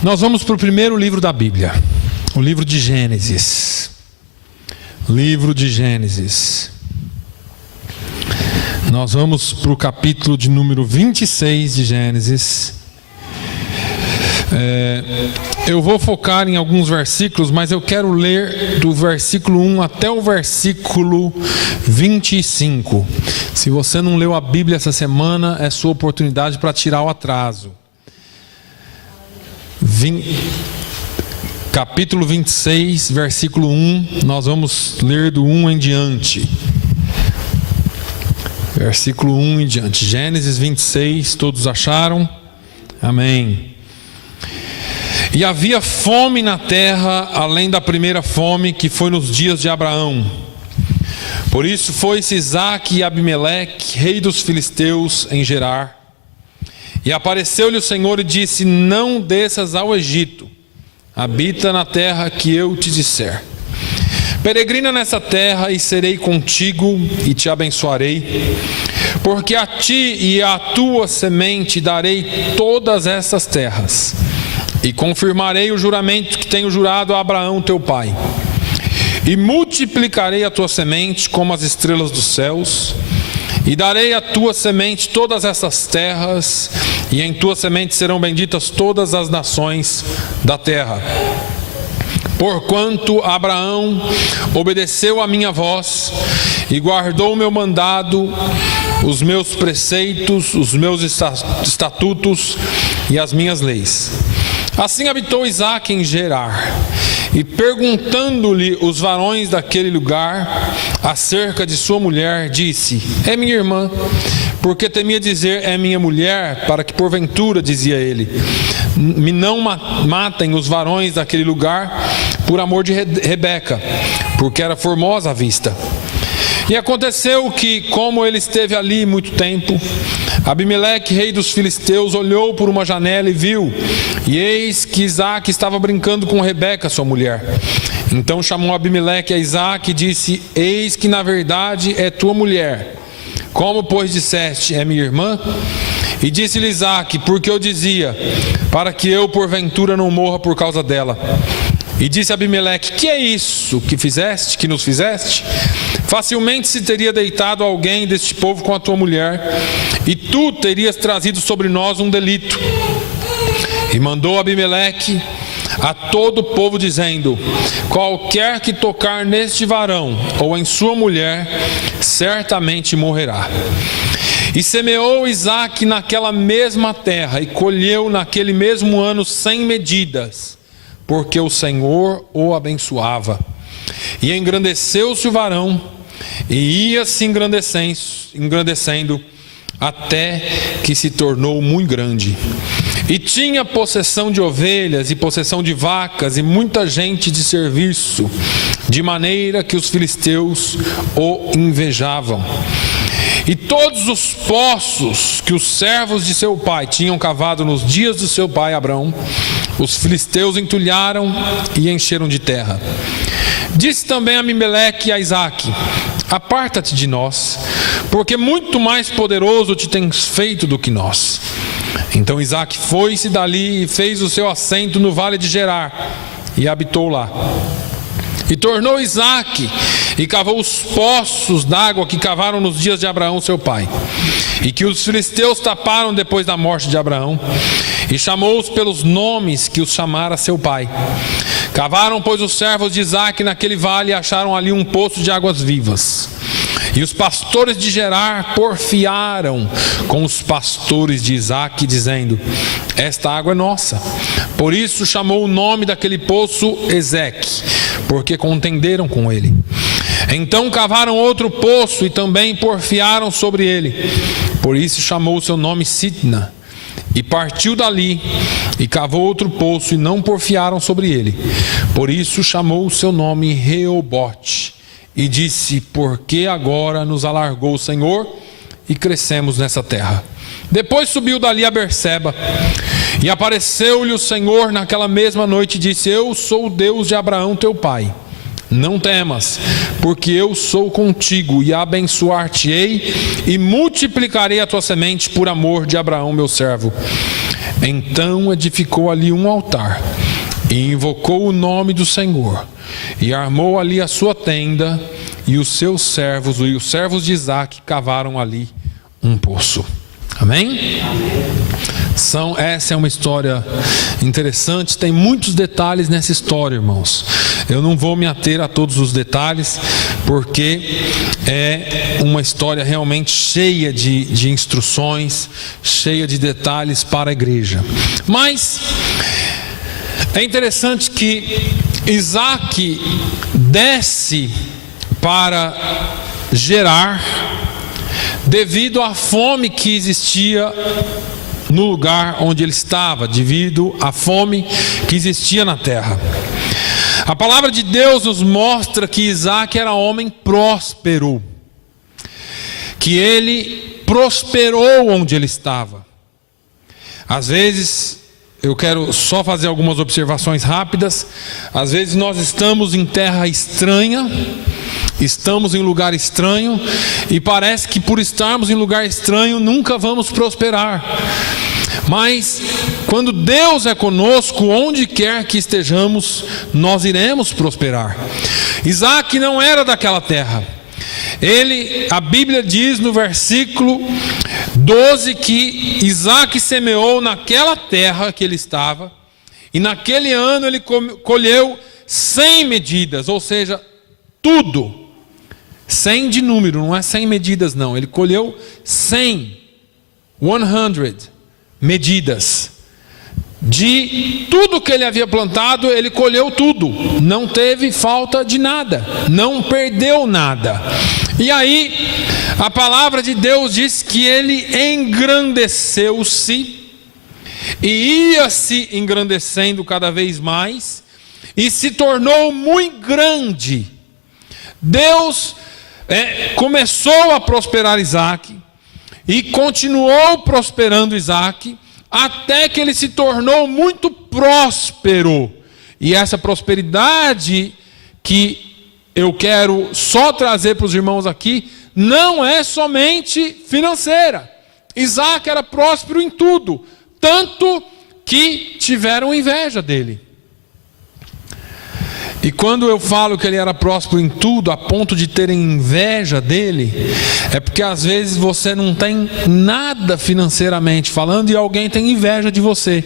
Nós vamos para o primeiro livro da Bíblia, o livro de Gênesis. Livro de Gênesis. Nós vamos para o capítulo de número 26 de Gênesis. Eu vou focar em alguns versículos, mas eu quero ler do versículo 1 até o versículo 25. Se você não leu a Bíblia essa semana, é sua oportunidade para tirar o atraso. Capítulo 26, versículo 1, nós vamos ler do 1 em diante. Versículo 1 em diante. Gênesis 26, todos acharam? Amém. E havia fome na terra, além da primeira fome, que foi nos dias de Abraão. Por isso foi-se Isaque e Abimeleque, rei dos filisteus, em Gerar. E apareceu-lhe o Senhor e disse: não desças ao Egito, habita na terra que eu te disser. Peregrina nessa terra e serei contigo e te abençoarei, porque a ti e à tua semente darei todas essas terras, e confirmarei o juramento que tenho jurado a Abraão teu pai. E multiplicarei a tua semente como as estrelas dos céus, e darei à tua semente todas essas terras, e em tua semente serão benditas todas as nações da terra. Porquanto Abraão obedeceu a minha voz e guardou o meu mandado, os meus preceitos, os meus estatutos e as minhas leis. Assim habitou Isaque em Gerar. E perguntando-lhe os varões daquele lugar acerca de sua mulher, disse: é minha irmã. Porque temia dizer: é minha mulher, para que porventura, dizia ele, me não matem os varões daquele lugar por amor de Rebeca, porque era formosa à vista. E aconteceu que, como ele esteve ali muito tempo, Abimeleque, rei dos filisteus, olhou por uma janela e viu, e eis que Isaque estava brincando com Rebeca, sua mulher. Então chamou Abimeleque a Isaque e disse: eis que na verdade é tua mulher. Como, pois, disseste: é minha irmã? E disse-lhe Isaque: porque eu dizia, para que eu porventura não morra por causa dela. E disse Abimeleque: que é isso que fizeste, que nos fizeste? Facilmente se teria deitado alguém deste povo com a tua mulher, e tu terias trazido sobre nós um delito. E mandou Abimeleque a todo o povo, dizendo: qualquer que tocar neste varão ou em sua mulher, certamente morrerá. E semeou Isaque naquela mesma terra, e colheu naquele mesmo ano 100 medidas, porque o Senhor o abençoava. E engrandeceu-se o varão, e ia se engrandecendo, até que se tornou muito grande. E tinha possessão de ovelhas e possessão de vacas e muita gente de serviço, de maneira que os filisteus o invejavam. E todos os poços que os servos de seu pai tinham cavado nos dias do seu pai Abrão, os filisteus entulharam e encheram de terra. Disse também Abimeleque a Isaque: aparta-te de nós, porque muito mais poderoso te tens feito do que nós. Então Isaque foi-se dali e fez o seu assento no vale de Gerar, e habitou lá. E tornou Isaque e cavou os poços d'água que cavaram nos dias de Abraão seu pai, e que os filisteus taparam depois da morte de Abraão, e chamou-os pelos nomes que os chamara seu pai. Cavaram, pois, os servos de Isaque naquele vale, e acharam ali um poço de águas vivas. E os pastores de Gerar porfiaram com os pastores de Isaque, dizendo: esta água é nossa. Por isso chamou o nome daquele poço Ezeque, porque contenderam com ele. Então cavaram outro poço e também porfiaram sobre ele. Por isso chamou o seu nome Sitna. E partiu dali e cavou outro poço e não porfiaram sobre ele. Por isso chamou o seu nome Reobote. E disse: porque agora nos alargou o Senhor e crescemos nessa terra. Depois subiu dali a Berseba, e apareceu-lhe o Senhor naquela mesma noite e disse: eu sou o Deus de Abraão teu pai. Não temas, porque eu sou contigo, e abençoar-te-ei, e multiplicarei a tua semente por amor de Abraão meu servo. Então edificou ali um altar e invocou o nome do Senhor, e armou ali a sua tenda, e os seus servos, e os servos de Isaque, cavaram ali um poço. Amém? Essa é uma história interessante, tem muitos detalhes nessa história, irmãos. Eu não vou me ater a todos os detalhes, porque é uma história realmente cheia de instruções, cheia de detalhes para a igreja. Mas é interessante que Isaque desce para Gerar devido à fome que existia no lugar onde ele estava, devido à fome que existia na terra. A palavra de Deus nos mostra que Isaque era homem próspero, que ele prosperou onde ele estava. Às vezes, eu quero só fazer algumas observações rápidas. Às vezes nós estamos em terra estranha, estamos em lugar estranho, e parece que por estarmos em lugar estranho nunca vamos prosperar. Mas quando Deus é conosco, onde quer que estejamos, nós iremos prosperar. Isaque não era daquela terra. A Bíblia diz no versículo 12 que Isaque semeou naquela terra que ele estava, e naquele ano ele colheu 100 medidas, ou seja, tudo. 100 de número, não é 100 medidas não. Ele colheu 100 medidas. De tudo que ele havia plantado, ele colheu tudo. Não teve falta de nada, não perdeu nada. E aí, a palavra de Deus diz que ele engrandeceu-se, e ia se engrandecendo cada vez mais, e se tornou muito grande. Deus começou a prosperar Isaque, e continuou prosperando Isaque, até que ele se tornou muito próspero. E essa prosperidade que eu quero só trazer para os irmãos aqui, não é somente financeira. Isaque era próspero em tudo, tanto que tiveram inveja dele. E quando eu falo que ele era próspero em tudo, a ponto de terem inveja dele, é porque às vezes você não tem nada financeiramente falando e alguém tem inveja de você.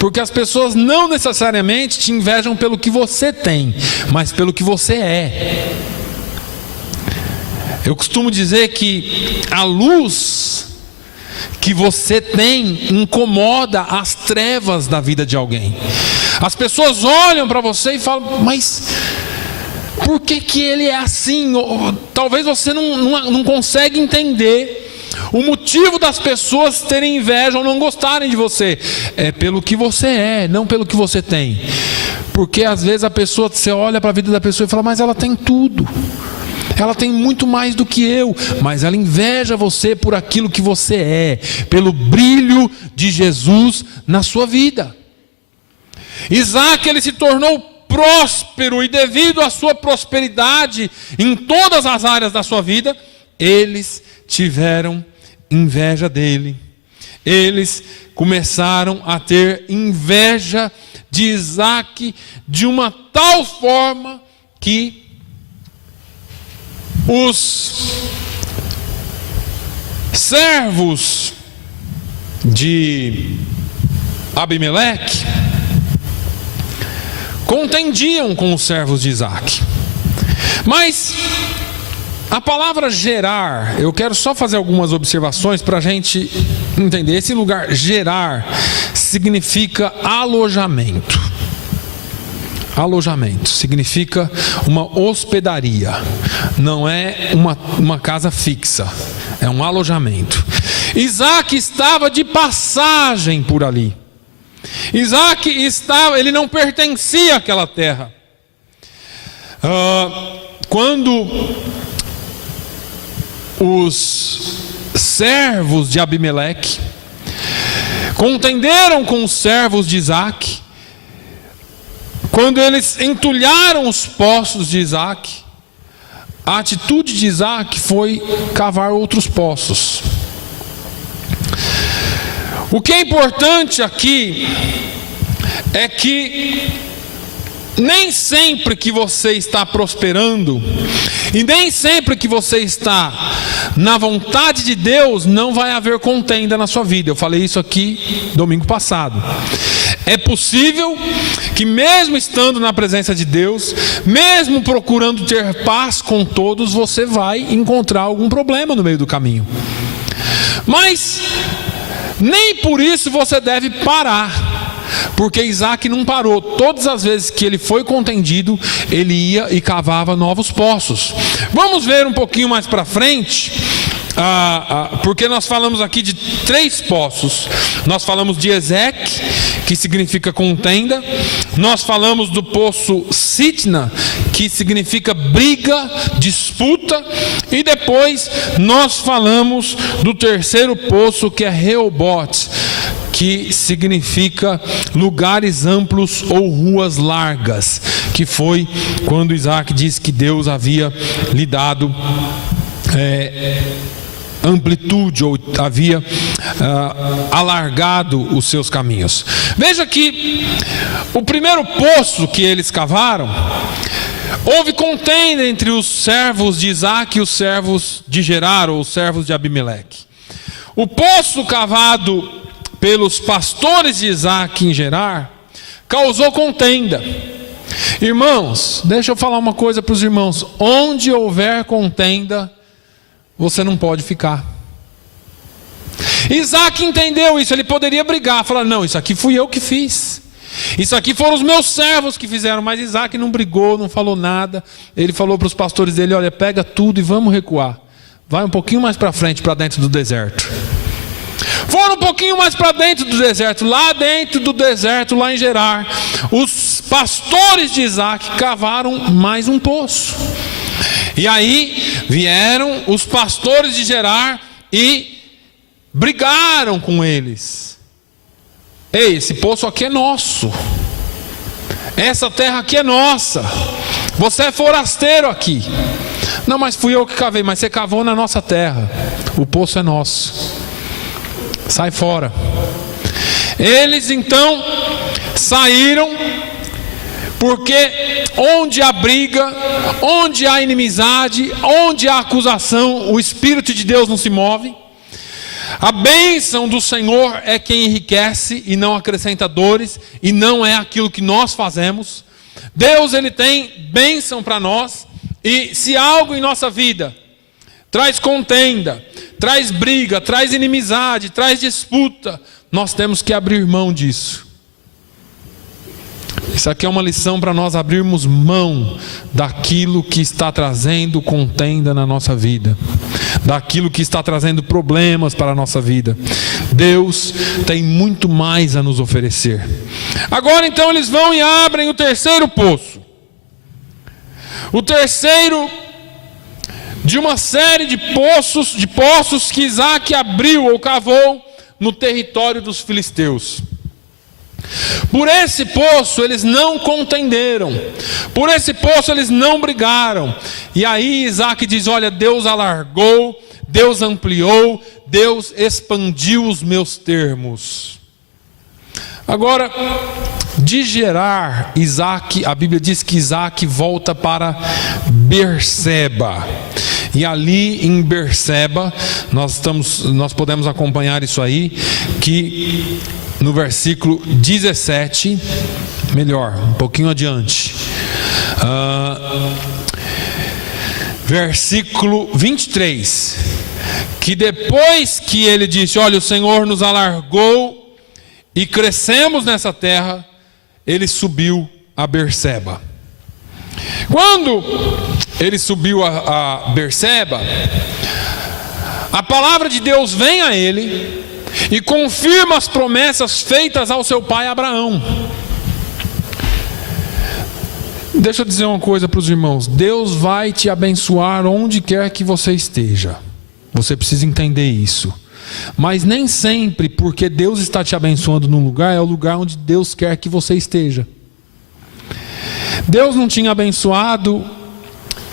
Porque as pessoas não necessariamente te invejam pelo que você tem, mas pelo que você é. Eu costumo dizer que a luz que você tem incomoda as trevas da vida de alguém. As pessoas olham para você e falam, mas por que ele é assim? Talvez você não consegue entender o motivo das pessoas terem inveja ou não gostarem de você. É pelo que você é, não pelo que você tem. Porque às vezes você olha para a vida da pessoa e fala, mas ela tem tudo. Ela tem muito mais do que eu, mas ela inveja você por aquilo que você é, pelo brilho de Jesus na sua vida. Isaque, ele se tornou próspero, e devido à sua prosperidade em todas as áreas da sua vida, eles tiveram inveja dele. Eles começaram a ter inveja de Isaque de uma tal forma que os servos de Abimeleque contendiam com os servos de Isaque. Mas a palavra gerar, eu quero só fazer algumas observações para a gente entender. Esse lugar, gerar, significa alojamento. Alojamento significa uma hospedaria, não é uma casa fixa, é um alojamento. Isaque estava de passagem por ali. Isaque ele não pertencia àquela terra. Quando os servos de Abimeleque contenderam com os servos de Isaque, quando eles entulharam os poços de Isaque, a atitude de Isaque foi cavar outros poços. O que é importante aqui é que nem sempre que você está prosperando e nem sempre que você está na vontade de Deus, não vai haver contenda na sua vida. Eu falei isso aqui domingo passado. É possível que mesmo estando na presença de Deus, mesmo procurando ter paz com todos, você vai encontrar algum problema no meio do caminho. Mas nem por isso você deve parar. Porque Isaac não parou. Todas as vezes que ele foi contendido, ele ia e cavava novos poços. Vamos ver um pouquinho mais para frente, porque nós falamos aqui de 3 poços. Nós falamos de Ezeque, que significa contenda. Nós falamos do poço Sitna, que significa briga, disputa. E depois nós falamos do terceiro poço, que é Reobote, que significa lugares amplos ou ruas largas, que foi quando Isaac disse que Deus havia lhe dado amplitude, ou havia alargado os seus caminhos. Veja que o primeiro poço que eles cavaram, houve contenda entre os servos de Isaac e os servos de Gerar, ou os servos de Abimeleque. O poço cavado pelos pastores de Isaac em Gerar causou contenda. Irmãos, deixa eu falar uma coisa para os irmãos: onde houver contenda, você não pode ficar. Isaac entendeu isso. Ele poderia brigar, falar: não, isso aqui fui eu que fiz, isso aqui foram os meus servos que fizeram. Mas Isaac não brigou, não falou nada. Ele falou para os pastores dele: olha, pega tudo e vamos recuar. Vai um pouquinho mais para frente, para dentro do deserto. Foram um pouquinho mais para dentro do deserto. Lá dentro do deserto, lá em Gerar, os pastores de Isaac cavaram mais um poço. E aí vieram os pastores de Gerar e brigaram com eles. Ei, esse poço aqui é nosso, essa terra aqui é nossa, você é forasteiro aqui. Não, mas fui eu que cavei. Mas você cavou na nossa terra, o poço é nosso, sai fora. Eles então saíram, porque onde há briga, onde há inimizade, onde há acusação, o Espírito de Deus não se move. A bênção do Senhor é quem enriquece e não acrescenta dores, e não é aquilo que nós fazemos. Deus, Ele tem bênção para nós, e se algo em nossa vida traz contenda, traz briga, traz inimizade, traz disputa, nós temos que abrir mão disso. Isso aqui é uma lição para nós abrirmos mão daquilo que está trazendo contenda na nossa vida, daquilo que está trazendo problemas para a nossa vida. Deus tem muito mais a nos oferecer. Agora então eles vão e abrem o terceiro poço. O terceiro de uma série de poços que Isaac abriu ou cavou no território dos filisteus. Por esse poço eles não contenderam, por esse poço eles não brigaram. E aí Isaac diz: olha, Deus alargou, Deus ampliou, Deus expandiu os meus termos. Agora, de Gerar, Isaac, a Bíblia diz que Isaac volta para Berseba. E ali em Berseba, nós podemos acompanhar isso aí, que no versículo 17, melhor, um pouquinho adiante, versículo 23, que depois que ele disse: olha, o Senhor nos alargou e crescemos nessa terra, ele subiu a Berseba. Quando ele subiu a Berseba, a palavra de Deus vem a ele e confirma as promessas feitas ao seu pai Abraão. Deixa eu dizer uma coisa para os irmãos: Deus vai te abençoar onde quer que você esteja. Você precisa entender isso. Mas nem sempre porque Deus está te abençoando num lugar, é o lugar onde Deus quer que você esteja. Deus não tinha abençoado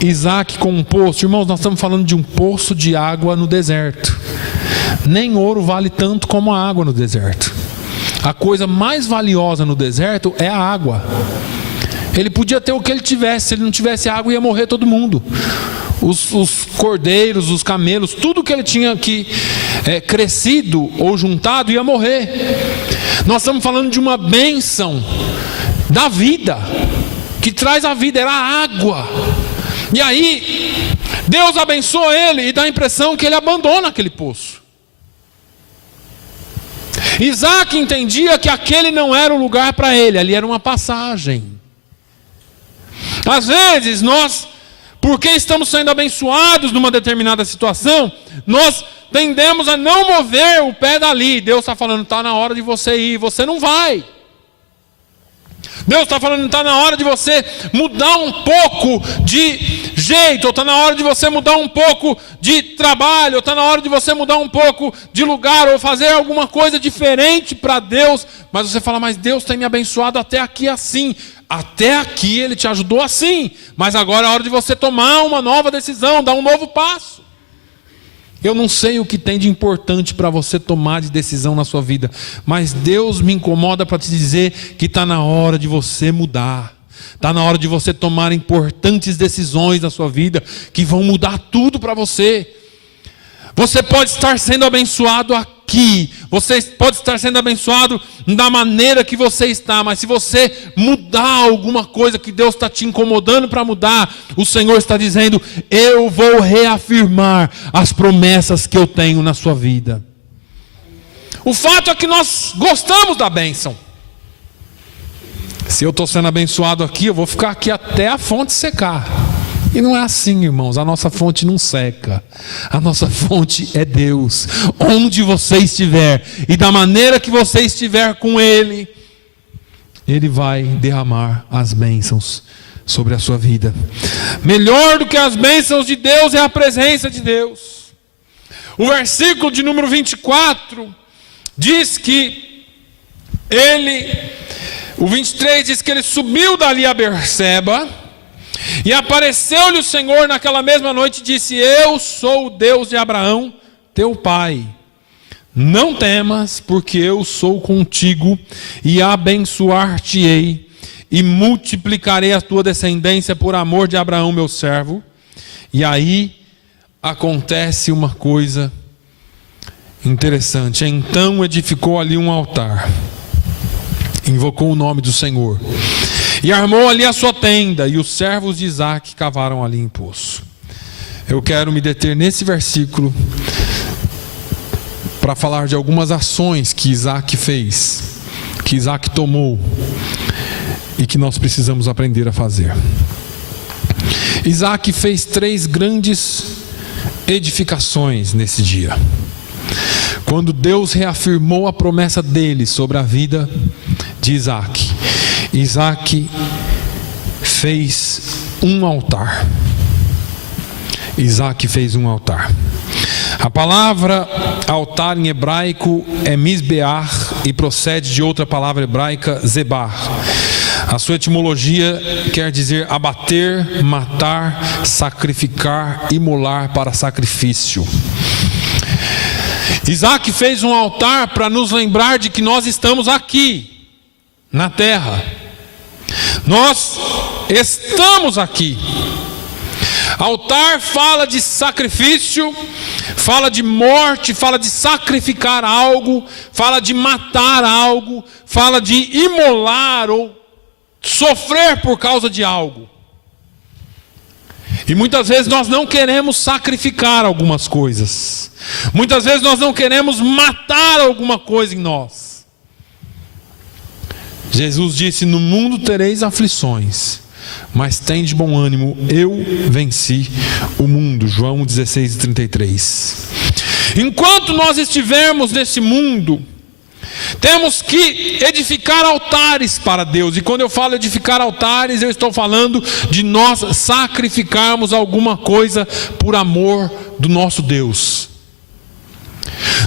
Isaac com um poço. Irmãos, nós estamos falando de um poço de água no deserto. Nem ouro vale tanto como a água no deserto. A coisa mais valiosa no deserto é a água. Ele podia ter o que ele tivesse. Se ele não tivesse água, ia morrer todo mundo. Os cordeiros, os camelos, tudo que ele tinha crescido ou juntado ia morrer. Nós estamos falando de uma bênção da vida, que traz a vida, era a água. E aí Deus abençoa ele e dá a impressão que ele abandona aquele poço. Isaac entendia que aquele não era o lugar para ele, ali era uma passagem. Às vezes nós, porque estamos sendo abençoados numa determinada situação, nós tendemos a não mover o pé dali. Deus está falando, está na hora de você ir, você não vai. Deus está falando, está na hora de você mudar um pouco de jeito, ou está na hora de você mudar um pouco de trabalho, ou está na hora de você mudar um pouco de lugar, ou fazer alguma coisa diferente para Deus. Mas você fala, mas Deus tem me abençoado até aqui assim. Até aqui Ele te ajudou assim, mas agora é a hora de você tomar uma nova decisão, dar um novo passo. Eu não sei o que tem de importante para você tomar de decisão na sua vida, mas Deus me incomoda para te dizer que está na hora de você mudar. Está na hora de você tomar importantes decisões na sua vida, que vão mudar tudo para você. Você pode estar sendo abençoado aqui, você pode estar sendo abençoado da maneira que você está, mas se você mudar alguma coisa que Deus está te incomodando para mudar, o Senhor está dizendo, eu vou reafirmar as promessas que eu tenho na sua vida. O fato é que nós gostamos da bênção. Se eu estou sendo abençoado aqui, eu vou ficar aqui até a fonte secar. E não é assim, irmãos, a nossa fonte não seca. A nossa fonte é Deus. Onde você estiver e da maneira que você estiver com Ele, Ele vai derramar as bênçãos sobre a sua vida. Melhor do que as bênçãos de Deus é a presença de Deus. O versículo de número 24 diz que o 23 diz que ele subiu dali a Berseba, e apareceu-lhe o Senhor naquela mesma noite e disse, eu sou o Deus de Abraão, teu pai. Não temas, porque eu sou contigo, e abençoar-te-ei, e multiplicarei a tua descendência por amor de Abraão, meu servo. E aí acontece uma coisa interessante. Então edificou ali um altar, invocou o nome do Senhor, e armou ali a sua tenda, e os servos de Isaac cavaram ali um poço. Eu quero me deter nesse versículo para falar de algumas ações que Isaac fez, que Isaac tomou, e que nós precisamos aprender a fazer. Isaac fez 3 grandes edificações nesse dia. Quando Deus reafirmou a promessa dele sobre a vida de Isaac, Isaac fez um altar. Isaac fez um altar. A palavra altar em hebraico é misbear e procede de outra palavra hebraica, zebar. A sua etimologia quer dizer abater, matar, sacrificar, imolar para sacrifício. Isaac fez um altar para nos lembrar de que nós estamos aqui na terra. Nós estamos aqui. Altar fala de sacrifício, fala de morte, fala de sacrificar algo, fala de matar algo, fala de imolar ou sofrer por causa de algo. E muitas vezes nós não queremos sacrificar algumas coisas. Muitas vezes nós não queremos matar alguma coisa em nós. Jesus disse, no mundo tereis aflições, mas tende bom ânimo, eu venci o mundo. João 16:33. Enquanto nós estivermos nesse mundo, temos que edificar altares para Deus. E quando eu falo edificar altares, eu estou falando de nós sacrificarmos alguma coisa por amor do nosso Deus.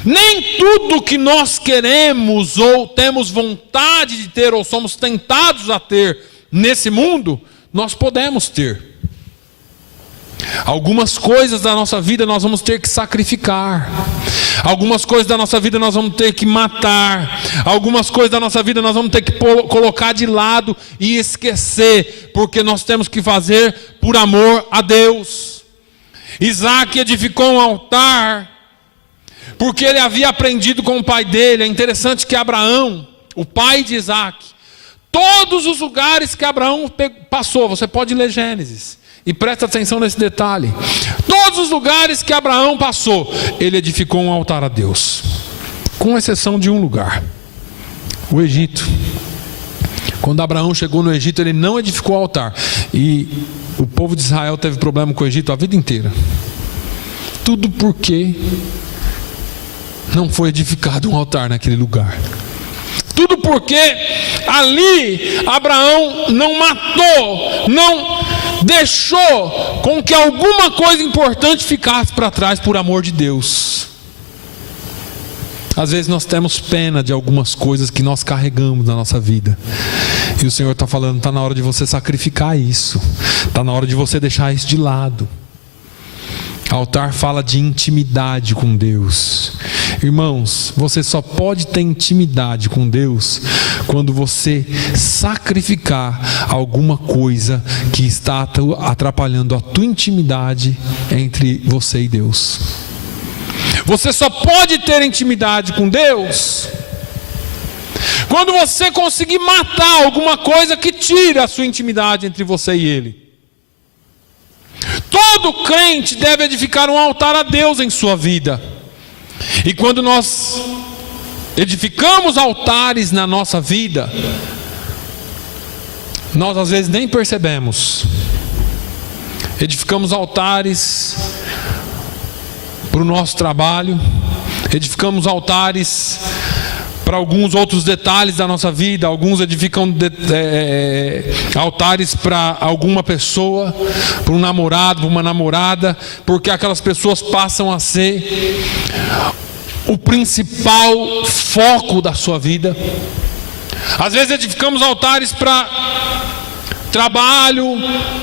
Nem tudo que nós queremos ou temos vontade de ter ou somos tentados a ter nesse mundo, nós podemos ter. Algumas coisas da nossa vida nós vamos ter que sacrificar. Algumas coisas da nossa vida nós vamos ter que matar. Algumas coisas da nossa vida nós vamos ter que colocar de lado e esquecer, porque nós temos que fazer por amor a Deus. Isaac edificou um altar porque ele havia aprendido com o pai dele. É interessante que Abraão, o pai de Isaac, todos os lugares que Abraão passou, você pode ler Gênesis e presta atenção nesse detalhe. Todos os lugares que Abraão passou, ele edificou um altar a Deus, com exceção de um lugar: o Egito. Quando Abraão chegou no Egito, ele não edificou altar. E o povo de Israel teve problema com o Egito a vida inteira. Tudo porque não foi edificado um altar naquele lugar. Tudo porque ali Abraão não matou, não deixou com que alguma coisa importante ficasse para trás por amor de Deus. Às vezes nós temos pena de algumas coisas que nós carregamos na nossa vida, e o Senhor está falando: está na hora de você sacrificar isso, está na hora de você deixar isso de lado. Altar fala de intimidade com Deus. Irmãos, você só pode ter intimidade com Deus quando você sacrificar alguma coisa que está atrapalhando a tua intimidade entre você e Deus. Você só pode ter intimidade com Deus quando você conseguir matar alguma coisa que tira a sua intimidade entre você e Ele. Todo crente deve edificar um altar a Deus em sua vida. E quando nós edificamos altares na nossa vida, nós às vezes nem percebemos. Edificamos altares para o nosso trabalho, edificamos altares para alguns outros detalhes da nossa vida. Alguns edificam altares para alguma pessoa, para um namorado, para uma namorada, porque aquelas pessoas passam a ser o principal foco da sua vida. Às vezes edificamos altares para trabalho,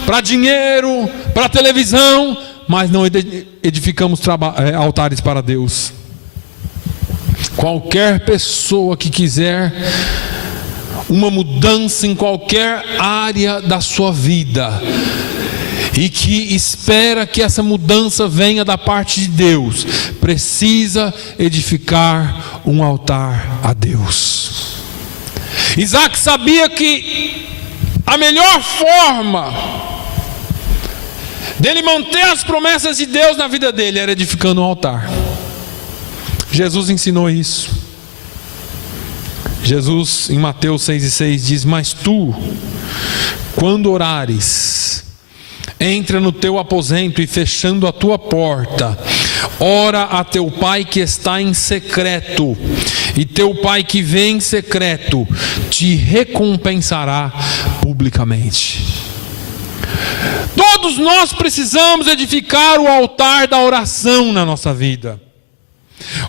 para dinheiro, para televisão, mas não edificamos altares para Deus. Qualquer pessoa que quiser uma mudança em qualquer área da sua vida e que espera que essa mudança venha da parte de Deus, precisa edificar um altar a Deus. Isaac sabia que a melhor forma dele manter as promessas de Deus na vida dele era edificando um altar. Jesus ensinou isso. Jesus, em Mateus 6,6, diz: mas tu, quando orares, entra no teu aposento e, fechando a tua porta, ora a teu pai que está em secreto, e teu pai que vê em secreto te recompensará publicamente. Todos nós precisamos edificar o altar da oração na nossa vida.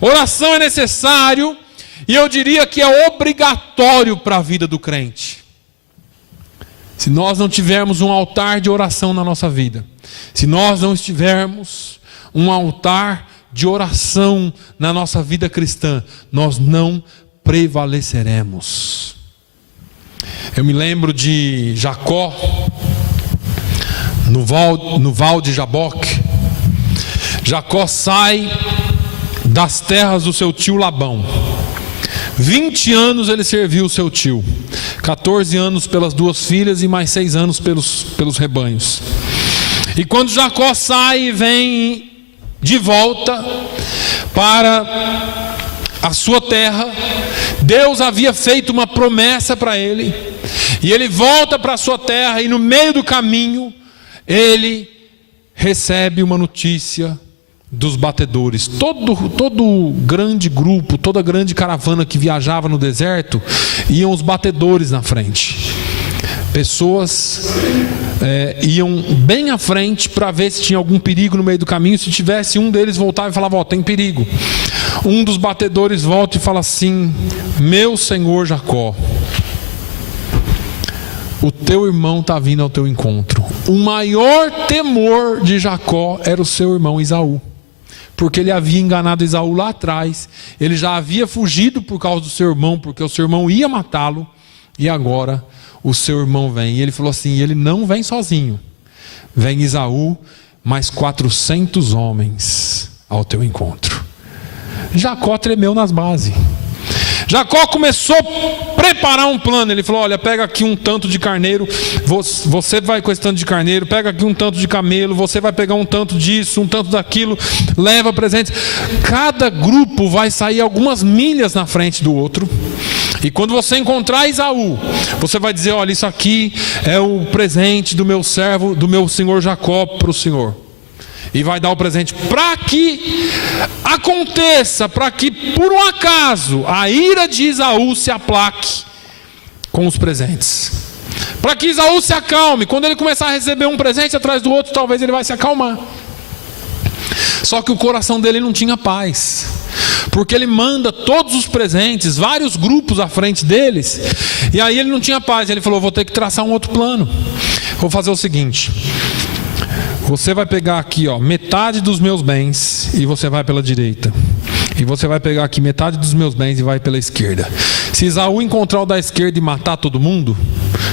Oração é necessário, e eu diria que é obrigatório para a vida do crente. Se nós não tivermos um altar de oração na nossa vida, se nós não tivermos um altar de oração na nossa vida cristã, nós não prevaleceremos. Eu me lembro de Jacó, no val de Jaboque. Jacó sai das terras do seu tio Labão. 20 anos ele serviu o seu tio, 14 anos pelas duas filhas e mais 6 anos pelos rebanhos. E quando Jacó sai e vem de volta para a sua terra, Deus havia feito uma promessa para ele, e ele volta para a sua terra, e no meio do caminho ele recebe uma notícia dos batedores. Todo grande grupo, toda grande caravana que viajava no deserto, iam os batedores na frente. Pessoas iam bem à frente para ver se tinha algum perigo no meio do caminho. Se tivesse, um deles voltava e falava: ó, tem perigo. Um dos batedores volta e fala assim: meu senhor Jacó, o teu irmão está vindo ao teu encontro. o maior temor de Jacó era o seu irmão Esaú, porque ele havia enganado Esaú lá atrás, ele já havia fugido por causa do seu irmão, porque o seu irmão ia matá-lo, e agora o seu irmão vem. E ele falou assim: ele não vem sozinho, vem Esaú, mais 400 homens ao teu encontro. Jacó tremeu nas bases. Jacó começou a preparar um plano. Ele falou: olha, pega aqui um tanto de carneiro, você vai com esse tanto de carneiro, pega aqui um tanto de camelo, você vai pegar um tanto disso, um tanto daquilo, leva presentes. Cada grupo vai sair algumas milhas na frente do outro, e quando você encontrar Esaú, você vai dizer: olha, isso aqui é o presente do meu servo, do meu senhor Jacó para o senhor. E vai dar o presente para que aconteça, para que por um acaso a ira de Esaú se aplaque com os presentes, para que Esaú se acalme. Quando ele começar a receber um presente atrás do outro, talvez ele vai se acalmar. Só que o coração dele não tinha paz, porque ele manda todos os presentes, vários grupos à frente deles, e aí ele não tinha paz. Ele falou: vou ter que traçar um outro plano. Vou fazer o seguinte: você vai pegar aqui, ó, metade dos meus bens e você vai pela direita. E você vai pegar aqui metade dos meus bens e vai pela esquerda. Se Esaú encontrar o da esquerda e matar todo mundo,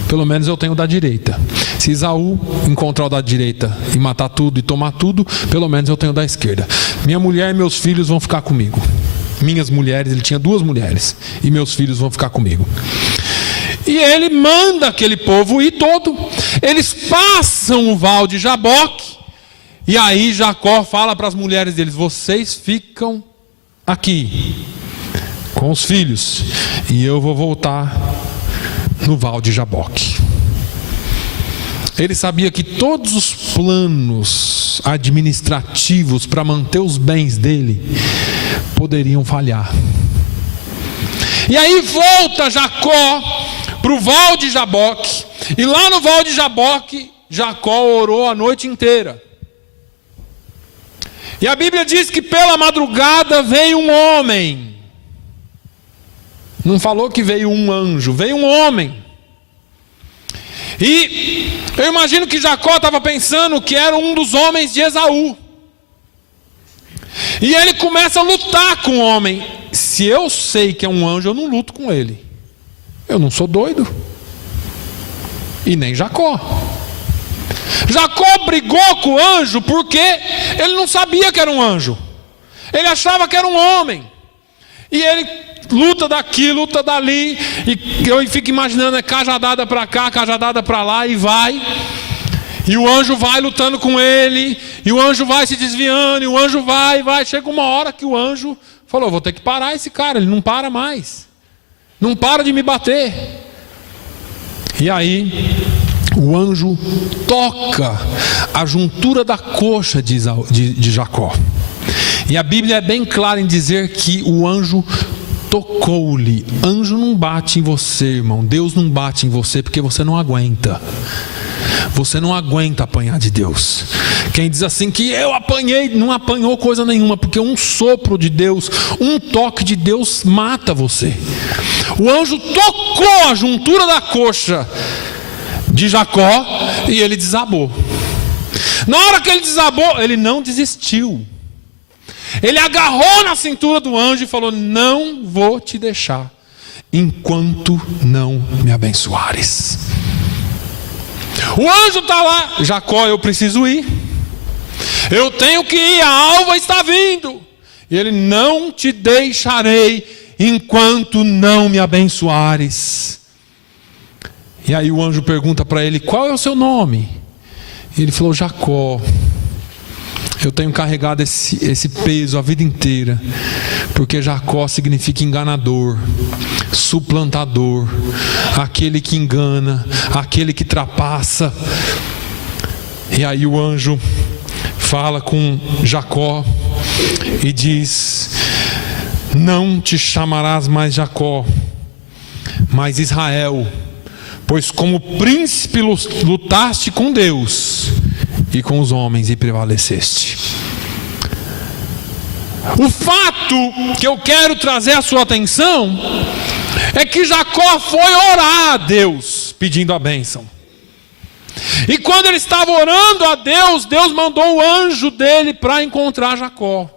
pelo menos eu tenho o da direita. Se Esaú encontrar o da direita e matar tudo e tomar tudo, pelo menos eu tenho o da esquerda. Minha mulher e meus filhos vão ficar comigo. Minhas mulheres, ele tinha 2 mulheres, e meus filhos vão ficar comigo. E ele manda aquele povo ir todo. Eles passam o val de Jaboque, e aí Jacó fala para as mulheres deles: vocês ficam aqui com os filhos, e eu vou voltar no val de Jaboque. Ele sabia que todos os planos administrativos para manter os bens dele poderiam falhar. E aí volta Jacó para o val de Jaboque, e lá no val de Jaboque, Jacó orou a noite inteira. E a Bíblia diz que pela madrugada veio um homem. Não falou que veio um anjo, veio um homem. E eu imagino que Jacó estava pensando que era um dos homens de Esaú. E ele começa a lutar com o homem. Se eu sei que é um anjo, eu não luto com ele. Eu não sou doido. E nem Jacó. Jacó brigou com o anjo porque ele não sabia que era um anjo. Ele achava que era um homem. E ele luta daqui, luta dali. E eu fico imaginando, é cajadada para cá, cajadada para lá, e vai. E o anjo vai lutando com ele. E o anjo vai se desviando. E o anjo vai. Chega uma hora que o anjo falou: vou ter que parar esse cara. Ele não para mais. Não para de me bater. E aí o anjo toca a juntura da coxa de Jacó. E a Bíblia é bem clara em dizer que o anjo tocou-lhe. Anjo não bate em você, irmão. Deus não bate em você porque você não aguenta. Você não aguenta apanhar de Deus. Quem diz assim que eu apanhei, não apanhou coisa nenhuma, porque um sopro de Deus, um toque de Deus mata você. O anjo tocou a juntura da coxa de Jacó e ele desabou. Na hora que ele desabou, ele não desistiu. Ele agarrou na cintura do anjo e falou: não vou te deixar enquanto não me abençoares. O anjo está lá: Jacó, eu preciso ir. Eu tenho que ir, a alva está vindo. E ele: não te deixarei enquanto não me abençoares. E aí o anjo pergunta para ele: qual é o seu nome? E ele falou: Jacó. Eu tenho carregado esse peso a vida inteira, porque Jacó significa enganador, suplantador, aquele que engana, aquele que trapassa. E aí o anjo fala com Jacó e diz: não te chamarás mais Jacó, mas Israel, pois como príncipe lutaste com Deus e com os homens e prevaleceste. O fato que eu quero trazer à sua atenção é que Jacó foi orar a Deus pedindo a bênção. E quando ele estava orando a Deus, Deus mandou o anjo dele para encontrar Jacó.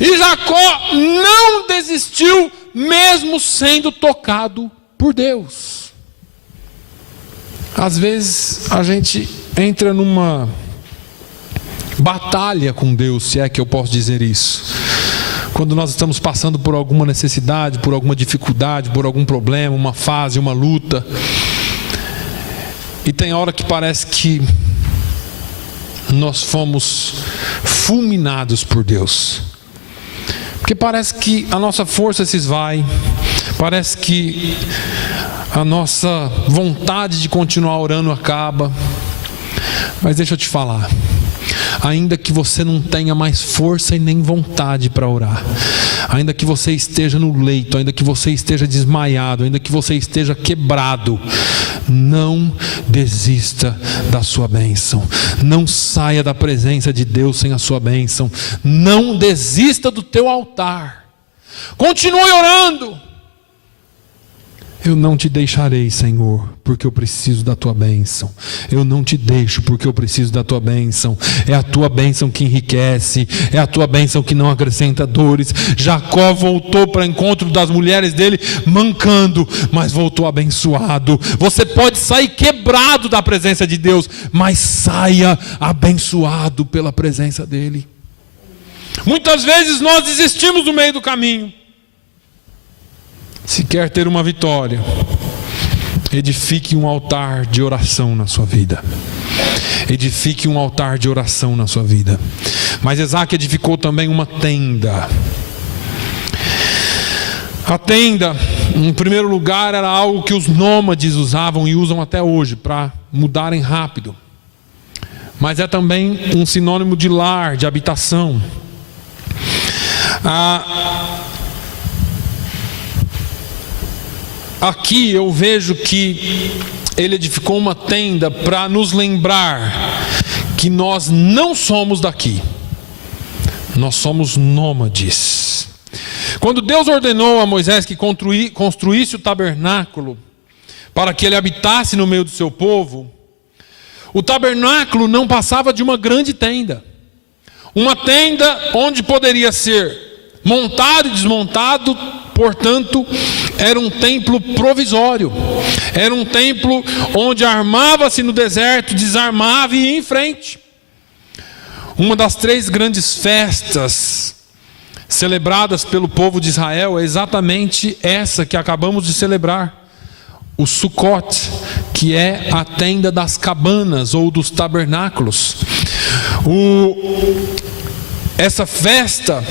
E Jacó não desistiu, mesmo sendo tocado por Deus. Às vezes a gente entra numa batalha com Deus, se é que eu posso dizer isso. Quando nós estamos passando por alguma necessidade, por alguma dificuldade, por algum problema, uma fase, uma luta. E tem hora que parece que nós fomos fulminados por Deus. Porque parece que a nossa força se esvai, parece que a nossa vontade de continuar orando acaba. Mas deixa eu te falar, ainda que você não tenha mais força e nem vontade para orar, ainda que você esteja no leito, ainda que você esteja desmaiado, ainda que você esteja quebrado, não desista da sua bênção. Não saia da presença de Deus sem a sua bênção. Não desista do teu altar. Continue orando. Eu não te deixarei, Senhor, porque eu preciso da tua bênção. Eu não te deixo porque eu preciso da tua bênção. É a tua bênção que enriquece, é a tua bênção que não acrescenta dores. Jacó voltou para o encontro das mulheres dele mancando, mas voltou abençoado. Você pode sair quebrado da presença de Deus, mas saia abençoado pela presença dele. Muitas vezes nós desistimos no meio do caminho. Se quer ter uma vitória, edifique um altar de oração na sua vida. Edifique um altar de oração na sua vida. Mas Isaac edificou também uma tenda. A tenda, em primeiro lugar, era algo que os nômades usavam e usam até hoje para mudarem rápido. Mas é também um sinônimo de lar, de habitação. Aqui eu vejo que ele edificou uma tenda para nos lembrar que nós não somos daqui. Nós somos nômades. Quando Deus ordenou a Moisés que construísse o tabernáculo para que ele habitasse no meio do seu povo, o tabernáculo não passava de uma grande tenda. Uma tenda onde poderia ser montado e desmontado. Portanto, era um templo provisório. Era um templo onde armava-se no deserto, desarmava e ia em frente. Uma das 3 grandes festas celebradas pelo povo de Israel é exatamente essa que acabamos de celebrar. O Sukkot, que é a tenda das cabanas ou dos tabernáculos. Essa festa,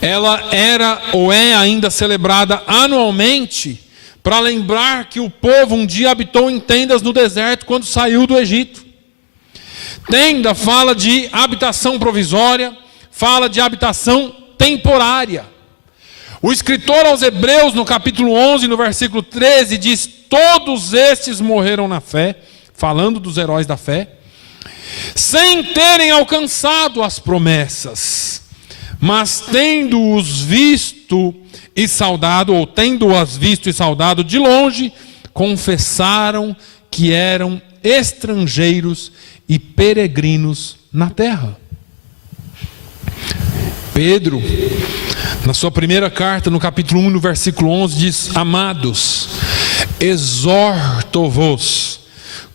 ela era ou é ainda celebrada anualmente para lembrar que o povo um dia habitou em tendas no deserto quando saiu do Egito. Tenda fala de habitação provisória, fala de habitação temporária. O escritor aos Hebreus, no capítulo 11, no versículo 13, diz: todos estes morreram na fé, falando dos heróis da fé, sem terem alcançado as promessas, mas tendo-os visto e saudado, ou tendo-as visto e saudado de longe, confessaram que eram estrangeiros e peregrinos na terra. Pedro, na sua primeira carta, no capítulo 1, no versículo 11, diz: amados, exorto-vos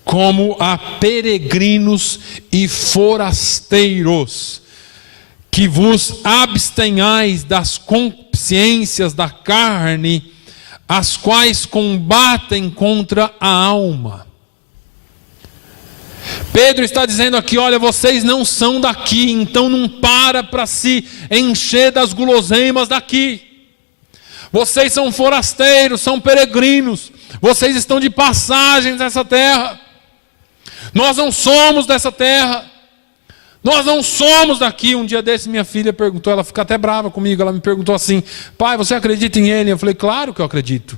como a peregrinos e forasteiros, que vos abstenhais das concupiscências da carne, as quais combatem contra a alma. Pedro está dizendo aqui: olha, vocês não são daqui, então não para se encher das guloseimas daqui. Vocês são forasteiros, são peregrinos, vocês estão de passagem nessa terra. Nós não somos dessa terra, nós não somos daqui. Um dia desse minha filha perguntou, ela fica até brava comigo, ela me perguntou assim: pai, você acredita em ele? Eu falei: claro que eu acredito.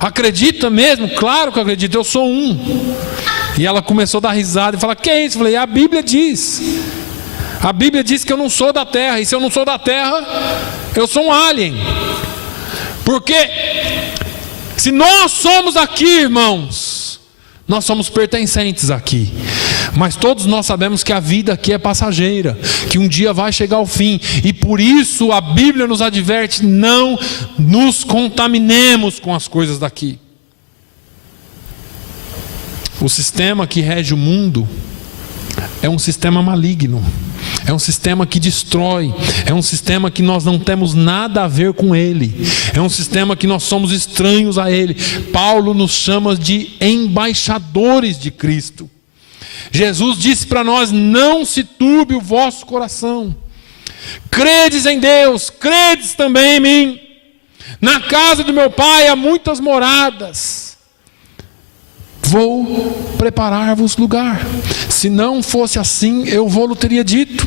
Acredita mesmo? Claro que eu acredito, eu sou um. E ela começou a dar risada e falar: que é isso? Eu falei: a Bíblia diz. A Bíblia diz que eu não sou da terra, e se eu não sou da terra, eu sou um alien. Porque se nós somos aqui, irmãos, Nós somos pertencentes aqui, mas todos nós sabemos que a vida aqui é passageira, que um dia vai chegar ao fim, e por isso a Bíblia nos adverte: não nos contaminemos com as coisas daqui. O sistema que rege o mundo é um sistema maligno, é um sistema que destrói, é um sistema que nós não temos nada a ver com ele, é um sistema que nós somos estranhos a ele. Paulo nos chama de embaixadores de Cristo. Jesus disse para nós: não se turbe o vosso coração, credes em Deus, credes também em mim. Na casa do meu pai há muitas moradas, vou preparar-vos lugar. Se não fosse assim, eu vou-lo teria dito.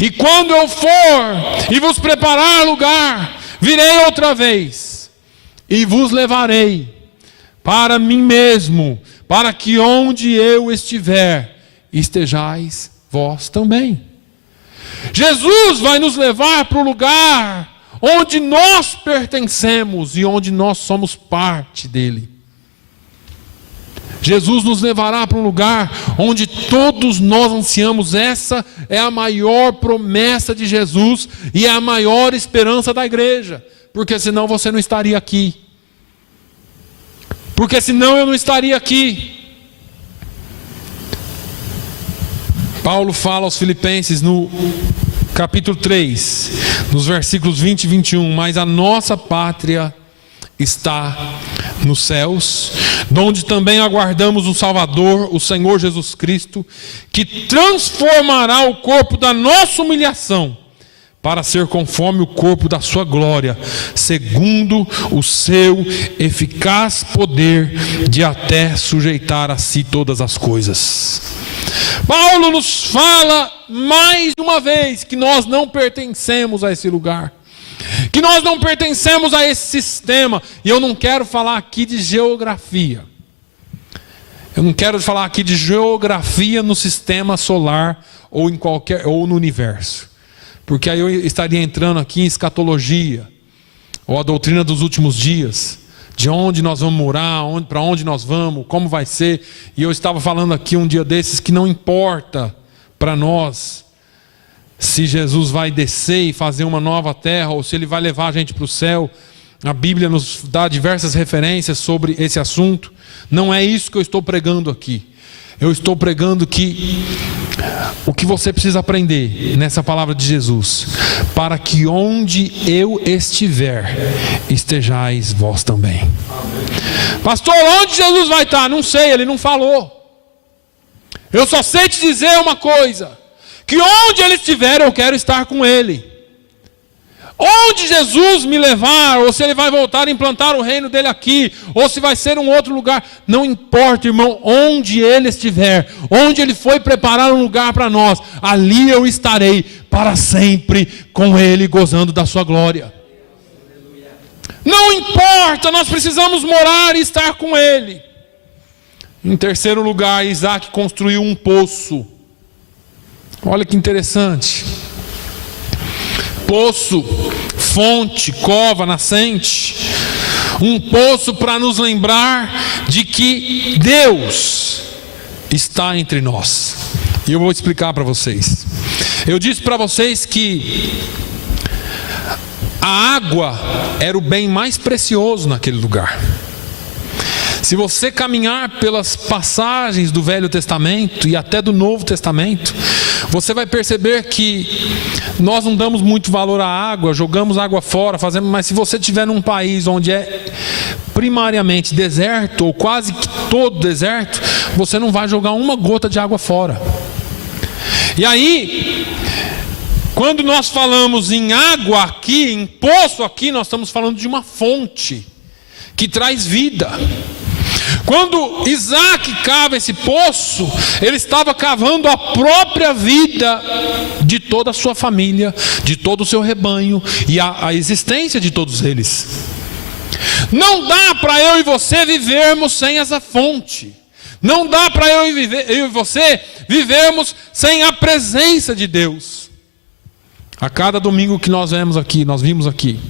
E quando eu for e vos preparar lugar, virei outra vez e vos levarei para mim mesmo, para que onde eu estiver, estejais vós também. Jesus vai nos levar para o lugar onde nós pertencemos e onde nós somos parte dele. Jesus nos levará para um lugar onde todos nós ansiamos. Essa é a maior promessa de Jesus e é a maior esperança da igreja, porque senão você não estaria aqui, porque senão eu não estaria aqui. Paulo fala aos Filipenses no capítulo 3, nos versículos 20 e 21, mas a nossa pátria está nos céus, donde também aguardamos o Salvador, o Senhor Jesus Cristo, que transformará o corpo da nossa humilhação para ser conforme o corpo da sua glória, segundo o seu eficaz poder de até sujeitar a si todas as coisas. Paulo nos fala mais uma vez que nós não pertencemos a esse lugar, que nós não pertencemos a esse sistema. E eu não quero falar aqui de geografia, eu não quero falar aqui de geografia no sistema solar ou no universo, porque aí eu estaria entrando aqui em escatologia, ou a doutrina dos últimos dias, de onde nós vamos morar, para onde nós vamos, como vai ser. E eu estava falando aqui um dia desses que não importa para nós se Jesus vai descer e fazer uma nova terra, ou se ele vai levar a gente para o céu. A Bíblia nos dá diversas referências sobre esse assunto. Não é isso que eu estou pregando aqui. Eu estou pregando que o que você precisa aprender nessa palavra de Jesus: para que onde eu estiver, estejais vós também. Pastor, onde Jesus vai estar? Não sei, ele não falou. Eu só sei te dizer uma coisa: que onde ele estiver, eu quero estar com ele. Onde Jesus me levar, ou se ele vai voltar a implantar o reino dele aqui, ou se vai ser um outro lugar, não importa, irmão. Onde ele estiver, onde ele foi preparar um lugar para nós, ali eu estarei para sempre com ele, gozando da sua glória. Não importa, nós precisamos morar e estar com ele. Em terceiro lugar, Isaac construiu um poço. Olha que interessante. Poço, fonte, cova, nascente. Um poço para nos lembrar de que Deus está entre nós. E eu vou explicar para vocês. Eu disse para vocês que a água era o bem mais precioso naquele lugar. Se você caminhar pelas passagens do Velho Testamento e até do Novo Testamento, você vai perceber que nós não damos muito valor à água, jogamos água fora, mas se você estiver num país onde é primariamente deserto, ou quase que todo deserto, você não vai jogar uma gota de água fora. E aí, quando nós falamos em água aqui, em poço aqui, nós estamos falando de uma fonte que traz vida. Quando Isaac cava esse poço, ele estava cavando a própria vida de toda a sua família, de todo o seu rebanho e a existência de todos eles. Não dá para eu e você vivermos sem essa fonte. Não dá para eu e você vivermos sem a presença de Deus. A cada domingo que nós vimos aqui,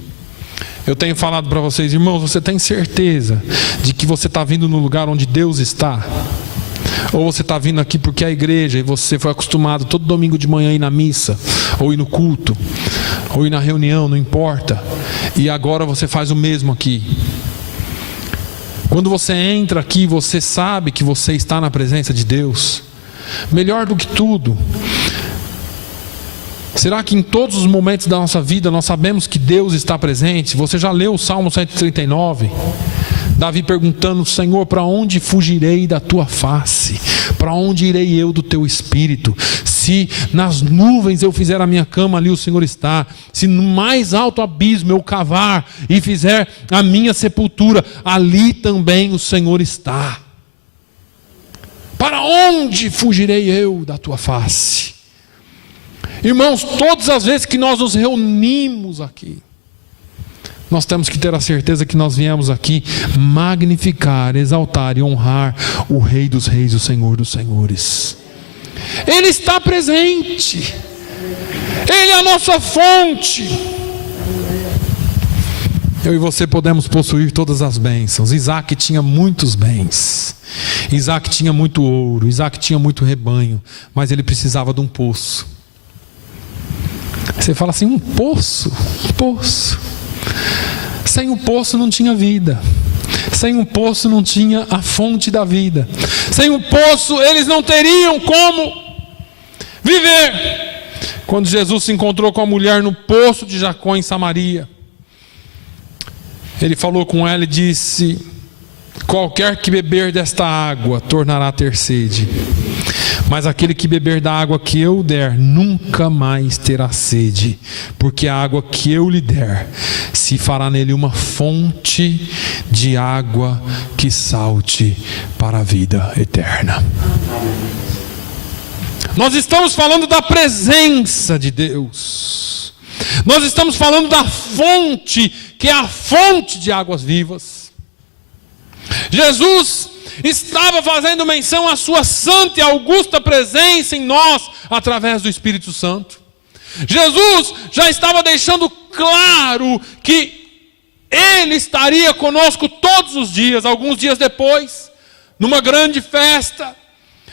Eu tenho falado para vocês, irmãos, você tem certeza de que você está vindo no lugar onde Deus está? Ou você está vindo aqui porque é a igreja e você foi acostumado todo domingo de manhã a ir na missa, ou ir no culto, ou ir na reunião, não importa, e agora você faz o mesmo aqui? Quando você entra aqui, você sabe que você está na presença de Deus. Melhor do que tudo, será que em todos os momentos da nossa vida nós sabemos que Deus está presente? Você já leu o Salmo 139? Davi perguntando: Senhor, para onde fugirei da tua face? Para onde irei eu do teu espírito? Se nas nuvens eu fizer a minha cama, ali o Senhor está. Se no mais alto abismo eu cavar e fizer a minha sepultura, ali também o Senhor está. Para onde fugirei eu da tua face? Irmãos, todas as vezes que nós nos reunimos aqui, nós temos que ter a certeza que nós viemos aqui magnificar, exaltar e honrar o Rei dos Reis, o Senhor dos Senhores. Ele está presente. Ele é a nossa fonte. Eu e você podemos possuir todas as bênçãos. Isaac tinha muitos bens. Isaac tinha muito ouro. Isaac tinha muito rebanho. Mas ele precisava de um poço. Você fala assim: um poço? Um poço. Sem o poço não tinha vida. Sem o poço não tinha a fonte da vida. Sem o poço eles não teriam como viver. Quando Jesus se encontrou com a mulher no poço de Jacó em Samaria, ele falou com ela e disse: qualquer que beber desta água tornará a ter sede, mas aquele que beber da água que eu der nunca mais terá sede, porque a água que eu lhe der se fará nele uma fonte de água que salte para a vida eterna. Nós estamos falando da presença de Deus. Nós estamos falando da fonte, que é a fonte de águas vivas. Jesus estava fazendo menção à sua santa e augusta presença em nós, através do Espírito Santo. Jesus já estava deixando claro que Ele estaria conosco todos os dias. Alguns dias depois, numa grande festa,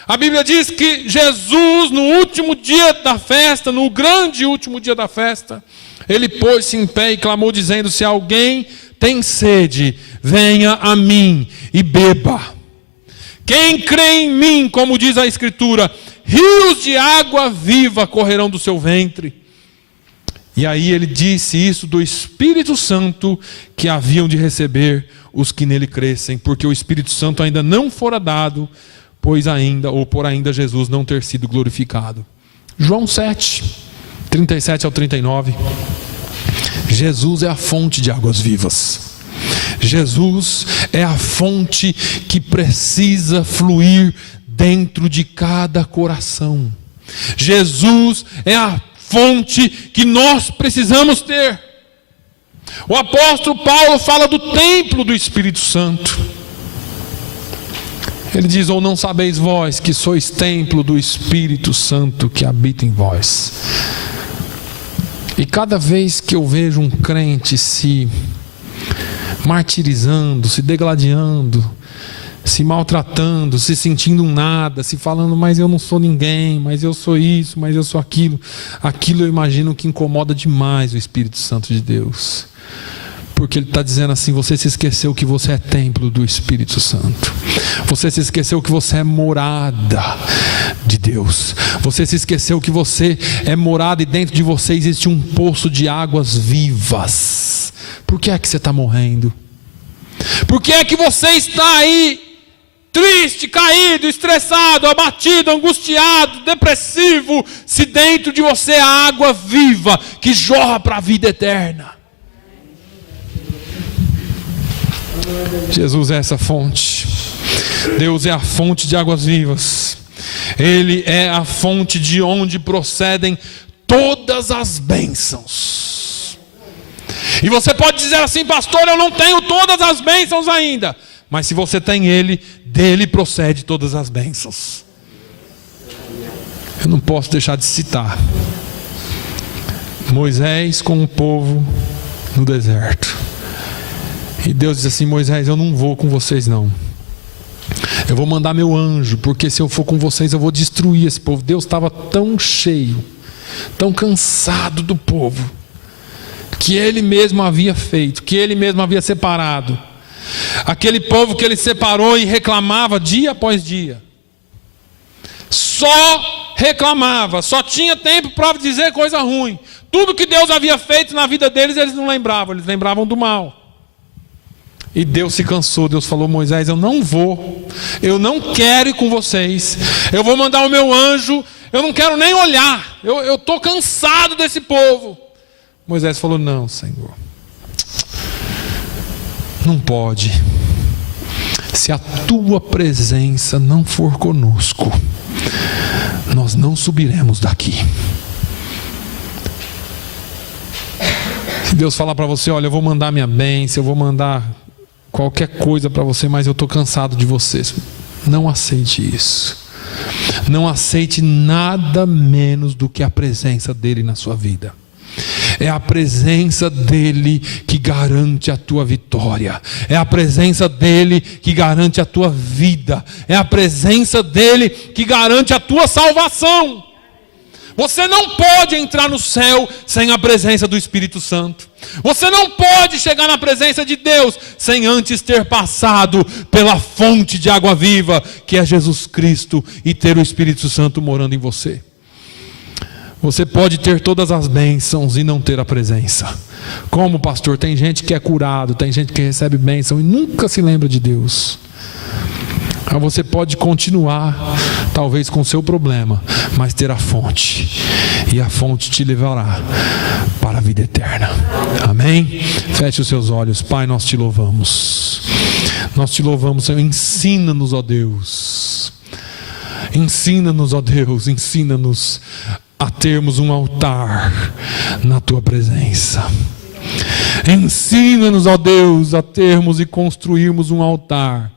a Bíblia diz que Jesus, no último dia da festa, no grande último dia da festa, Ele pôs-se em pé e clamou dizendo: se alguém tem sede, venha a mim e beba. Quem crê em mim, como diz a Escritura, rios de água viva correrão do seu ventre. E aí ele disse isso do Espírito Santo que haviam de receber os que nele crescem, porque o Espírito Santo ainda não fora dado, pois ainda, ou por ainda Jesus não ter sido glorificado. João 7, 37 ao 39. Jesus é a fonte de águas vivas. Jesus é a fonte que precisa fluir dentro de cada coração. Jesus é a fonte que nós precisamos ter. O apóstolo Paulo fala do templo do Espírito Santo. Ele diz: ou não sabeis vós que sois templo do Espírito Santo que habita em vós. E cada vez que eu vejo um crente se martirizando, se degladiando, se maltratando, se sentindo um nada, se falando: mas eu não sou ninguém, mas eu sou isso, mas eu sou aquilo, aquilo eu imagino que incomoda demais o Espírito Santo de Deus, porque ele está dizendo assim: você se esqueceu que você é templo do Espírito Santo, você se esqueceu que você é morada de Deus, você se esqueceu que você é morada e dentro de você existe um poço de águas vivas. Por que é que você está morrendo? Por que é que você está aí triste, caído, estressado, abatido, angustiado, depressivo, se dentro de você há água viva que jorra para a vida eterna? Jesus é essa fonte. Deus é a fonte de águas vivas. Ele é a fonte de onde procedem todas as bênçãos. E você pode dizer assim: pastor, eu não tenho todas as bênçãos ainda. Mas se você tem Ele, dele procede todas as bênçãos. Eu não posso deixar de citar Moisés com o povo no deserto. E Deus diz assim: Moisés, eu não vou com vocês não. Eu vou mandar meu anjo, porque se eu for com vocês eu vou destruir esse povo. Deus estava tão cheio, tão cansado do povo, que Ele mesmo havia feito, que Ele mesmo havia separado. Aquele povo que Ele separou e reclamava dia após dia. Só reclamava, só tinha tempo para dizer coisa ruim. Tudo que Deus havia feito na vida deles, eles não lembravam, eles lembravam do mal. E Deus se cansou, Deus falou: Moisés, eu não vou, eu não quero ir com vocês, eu vou mandar o meu anjo, eu não quero nem olhar, eu estou cansado desse povo. Moisés falou: não, Senhor, não pode, se a tua presença não for conosco, nós não subiremos daqui. Se Deus falar para você: olha, eu vou mandar minha bênção, eu vou mandar qualquer coisa para você, mas eu estou cansado de vocês, não aceite isso. Não aceite nada menos do que a presença dele na sua vida. É a presença dele que garante a tua vitória. É a presença dele que garante a tua vida. É a presença dele que garante a tua salvação. Você não pode entrar no céu sem a presença do Espírito Santo. Você não pode chegar na presença de Deus sem antes ter passado pela fonte de água viva, que é Jesus Cristo, e ter o Espírito Santo morando em você. Você pode ter todas as bênçãos e não ter a presença. Como, pastor? Tem gente que é curado, tem gente que recebe bênção e nunca se lembra de Deus. Você pode continuar, talvez com o seu problema, mas ter a fonte, e a fonte te levará para a vida eterna. Amém? Feche os seus olhos. Pai, nós te louvamos. Nós te louvamos, Senhor. Ensina-nos, ó Deus. Ensina-nos, ó Deus. Ensina-nos a termos um altar na tua presença. Ensina-nos, ó Deus, a termos e construirmos um altar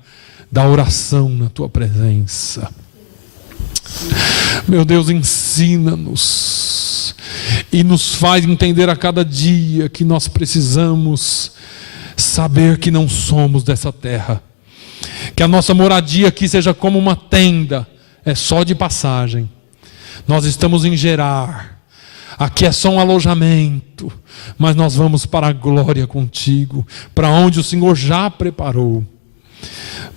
da oração na tua presença. Meu Deus, ensina-nos e nos faz entender a cada dia que nós precisamos saber que não somos dessa terra, que a nossa moradia aqui seja como uma tenda, é só de passagem. Nós estamos em Gerar, aqui é só um alojamento, mas nós vamos para a glória contigo, para onde o Senhor já preparou.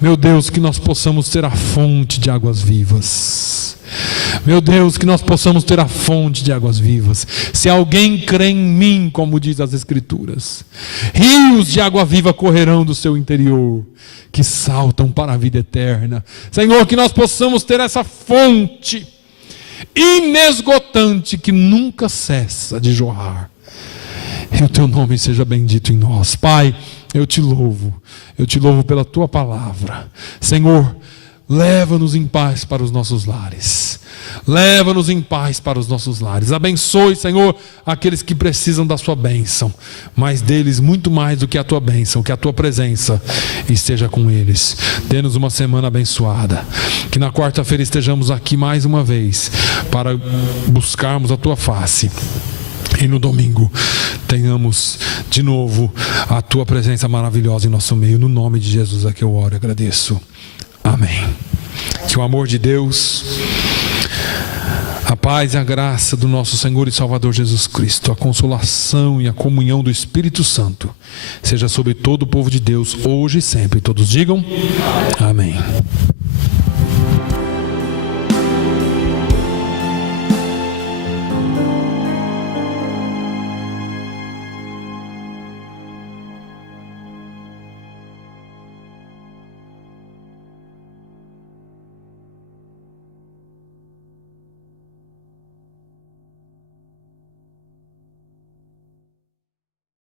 Meu Deus, que nós possamos ter a fonte de águas vivas. Meu Deus, que nós possamos ter a fonte de águas vivas. Se alguém crê em mim, como diz as Escrituras, rios de água viva correrão do seu interior, que saltam para a vida eterna. Senhor, que nós possamos ter essa fonte inesgotante que nunca cessa de jorrar. E o teu nome seja bendito em nós. Pai, eu te louvo pela tua palavra. Senhor, leva-nos em paz para os nossos lares. Leva-nos em paz para os nossos lares. Abençoe, Senhor, aqueles que precisam da sua bênção, mas deles muito mais do que a tua bênção, que a tua presença esteja com eles. Dê-nos uma semana abençoada, que na quarta-feira estejamos aqui mais uma vez para buscarmos a tua face. E no domingo tenhamos de novo a tua presença maravilhosa em nosso meio. No nome de Jesus é que eu oro e agradeço. Amém. Que o amor de Deus, a paz e a graça do nosso Senhor e Salvador Jesus Cristo, a consolação e a comunhão do Espírito Santo seja sobre todo o povo de Deus, hoje e sempre. Todos digam amém.